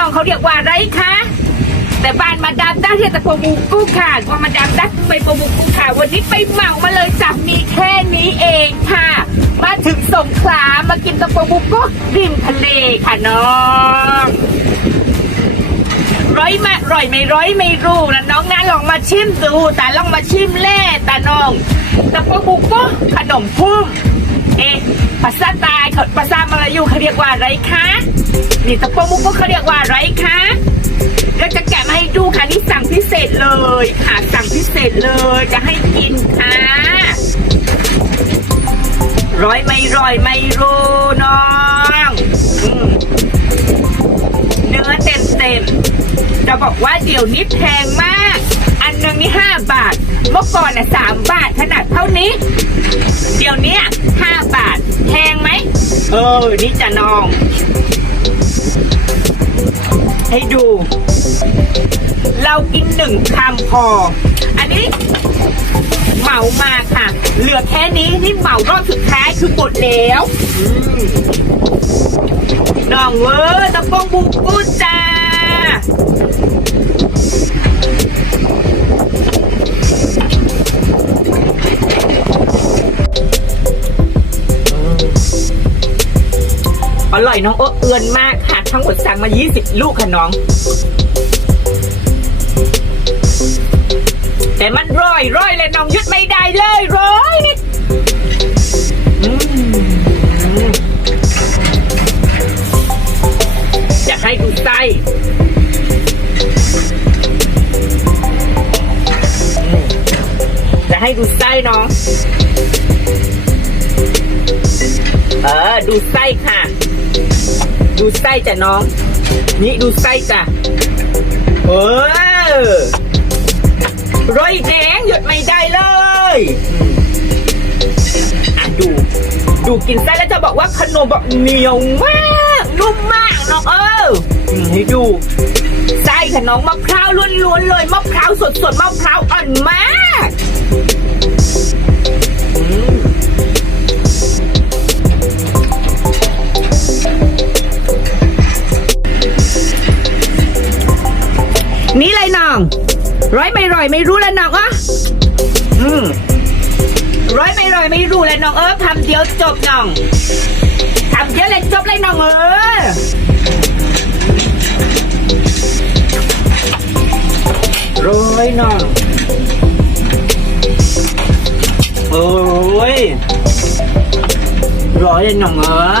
น้องเขาเรียกว่าอะไรคะ แต่บ้านมาดามด้ที่แต่โปรบุกุ้งค่ะว่ามาดามด้ไปโปรบุกุ้งค่ะ วันนี้ไปเหมามาเลยจับมีแค่นี้เองค่ะ มาถึงสงขลามากินตะโปรบุกุ้งริมทะเลค่ะน้องร้อยมาร่อยไม่ร้อยไม่รู้นะน้องนะลองมาชิมดูแต่ลองมาชิมเล่แต่น้องตะโปรบุกุ้งขนมพุ่มเอ๊ะภาษาใตาภาษามาลายูเขาเรียกว่าอะไรคะนี่ตะโปรบุกเขาเรียกว่าอะไรคะก็จะแกะมาให้ดูค่ะนี่สั่งพิเศษเลยค่ะสั่งพิเศษเลยจะให้กินค่ะร้อยไม่ร้อยไม่รู้น้องอเนื้อเต็มเต็มจะบอกว่าเดี๋ยวนี้แพงมาก อันหนึ่งนี่ห้าบาท เมื่อก่อนน่ะสามบาทขนาดเท่านี้ เดี๋ยวนี้ห้าบาท เออ นี่จะน้อง ให้ดู เรากินหนึ่งคำพอ อันนี้เหมามาค่ะ เหลือแค่นี้นี่เหมารอบสุดท้ายคือหมดแล้วน้องเว้ยตะปองบูกูจ้า ร่อยน้องโอ้เอือนมากค่ะ ทั้งหมดสั่งมา 20 ลูกค่ะน้อง แต่มันร่อยร่อยเลยน้องยึดไม่ได้เลยร้อยนิดอยากให้ดูไส้จะให้ดูไส้น้อง เออ ดูไส้ค่ะ ดูไส้จ้ะน้อง นี่ดูไส้จ้ะเออรอยแดงหยุดไม่ได้เลยอะดู ดูกินไส้แล้วจะบอกว่าขนมแบบเหนียวมากนุ่มมากน้องเออให้ดูไส้ค่ะน้องมะพร้าวล้วนๆเลยมะพร้าวสดๆมะพร้าวอ่อนมาก นี่เลยน้อง ร้อยไม่ร้อยไม่รู้แล้วน้องอะอืมร้อยไม่ร้อยไม่รู้แล้วน้องเออทำเดียวจบน้องทำเดียวเลยจบเลยน้องเออร้อยน้องโอ้ยร้อยเลยน้องเออ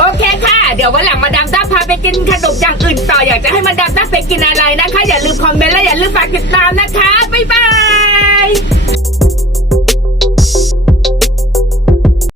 โอเคค่ะ เดี๋ยววันหลังมาดามด้าพาไปกินขนมอย่างอื่นต่ออยากจะให้มาดามด้าไปกินอะไรนะคะ อย่าลืมคอมเมนต์และอย่าลืมฝากติดตามนะคะบ๊ายบาย